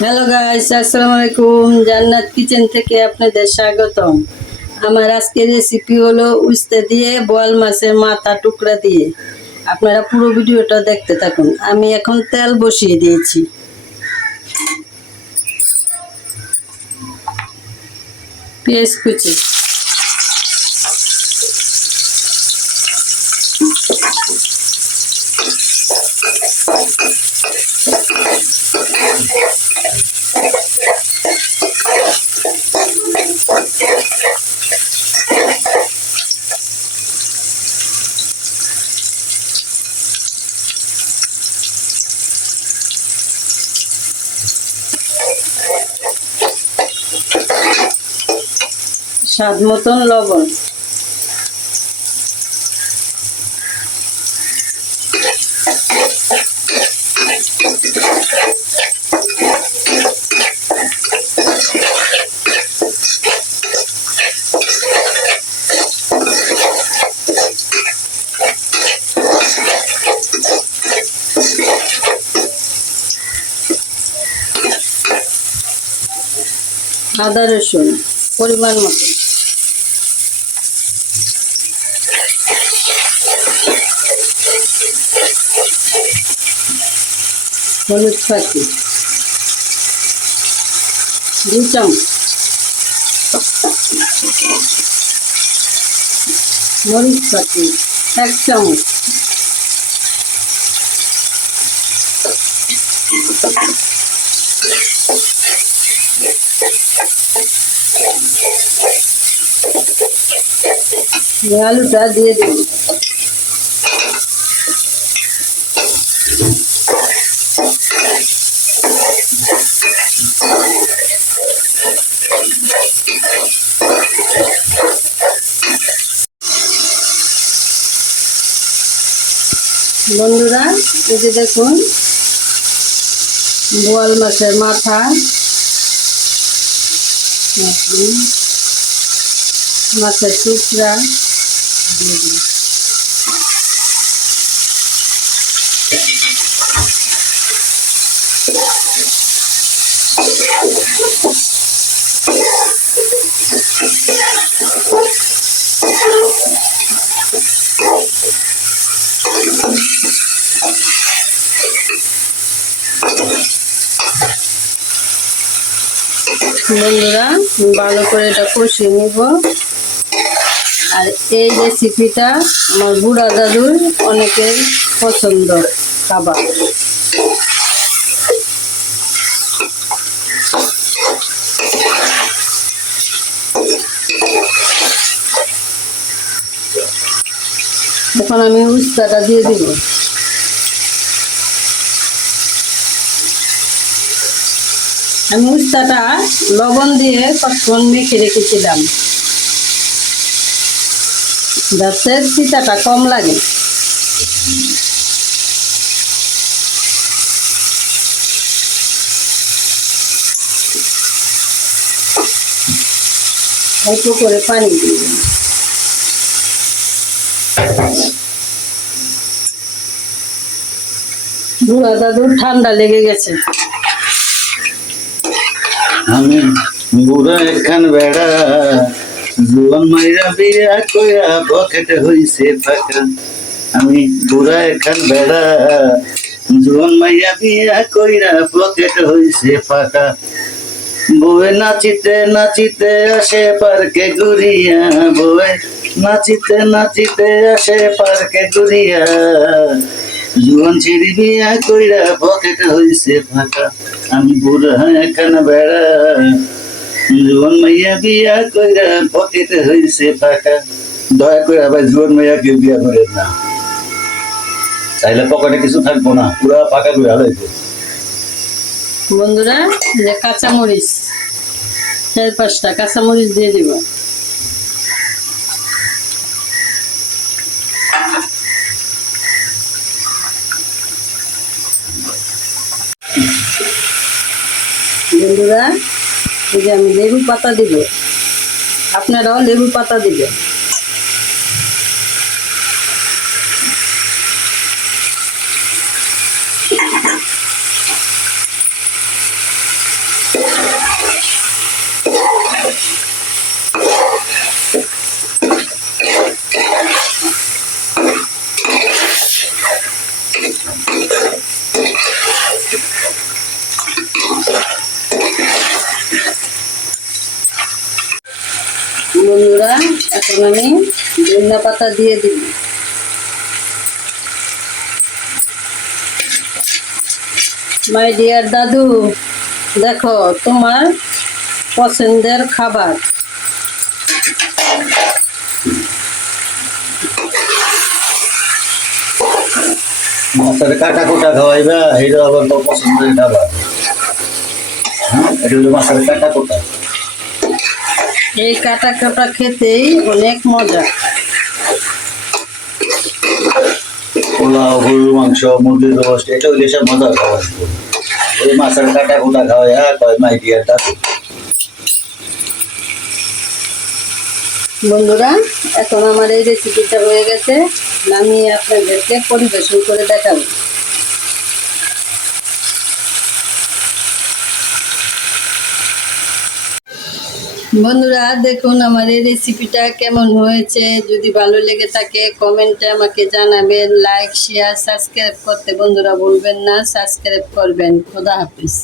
Hello guys আসসালামু আলাইকুম জান্নাত কিচেন থেকে আপনাদের স্বাগতম। আমার আজকের রেসিপি হলো উস্তে দিয়ে বোয়াল মাছের মাথা টুকরা দিয়ে। আপনারা পুরো ভিডিওটা দেখতে থাকুন। আমি এখন তেল বসিয়ে দিয়েছি। পেঁয়াজ কুচি। স্বাদ মতন লবণ। আদা রসুন পরিমাণ মতো। হলুদ পাখি দু চামচ মরিচ পাখি এক চামচ এই আলুটা দিয়ে দিন বন্ধুরা এই যে দেখুন বোয়াল মাছের মাথা। মাছের টুকরা। বন্ধুরা, ভালো করে এটা কষিয়ে নিব। আর এই রেসিপিটা আমার বুড়া দাদুর অনেকের পছন্দ খাবার। এখন আমি উস্তাটা দিয়ে দিব। আমি উস্তাটা লবণ দিয়ে কতক্ষণ মেখে রেখেছিলাম। যাতে চিতাটা কম লাগে। অল্প করে পানি দিয়ে দাদুর ঠান্ডা লেগে গেছে। আমি বুড়া একখান বেড়া। জুয়ান মাইরা বিয়া কইরা পকেট হইছে ফাঁকা। আমি বুড়া একখান বেড়া। জুয়ান মাইয়া বিয়া কইরা পকেট হইছে ফাঁকা। বউয়ে নাচিতে নাচিতে আসে পার্কে ঘুরিয়া। বউয়ে নাচিতে নাচিতে আসে পার্কে ঘুরিয়া। জুয়ান ছিড়ি বিয়া কইরা পকেট হইছে ফাঁকা। আমি বুড়া মাইয়া দয়া করে আবার জীবন মাইয়াকে বিয়া করে না। তাইলে পকেটে কিছু থাকব না, পুরা পাকা করে হারাইছে বন্ধুরা যে কাঁচামরিচ, চার পাঁচটা কাঁচামরিচ দিয়ে দিব। বন্ধুরা এই যে আমি লেবু পাতা দিব আপনারাও লেবু পাতা দিবেন বন্ধুরা এখন আমি ধনিয়া পাতা দিয়ে দিই মাই ডিয়ার দাদু, দেখো তোমার পছন্দের খাবার। মাছের কাটা কোটা খাওয়াইবা এটা আবার পছন্দের খাবার। হ্যাঁ এটা হলো মাছের কাটা কোটা এই কাটা কাটা খেতেই অনেক মজা। পোলাও গরুর মাংস মুরগির রোস্ট এটা হইলে সব মজার খাবার ওই মাছের কাটা কোটা খাওয়াইয়া কয় মাই ডিয়ার দাদু বন্ধুরা এখন আমার এই রেসিপিটা হয়ে গেছে। আমি আপনাদেরকে পরিবেশন করে দেখাবো। বন্ধুরা, দেখুন আমার এই রেসিপিটা কেমন হয়েছে। যদি ভালো লেগে থাকে কমেন্টে আমাকে জানাবেন। লাইক শেয়ার সাবস্ক্রাইব করতে বন্ধুরা বলবেন না। সাবস্ক্রাইব করবেন। খোদা হাফিজ।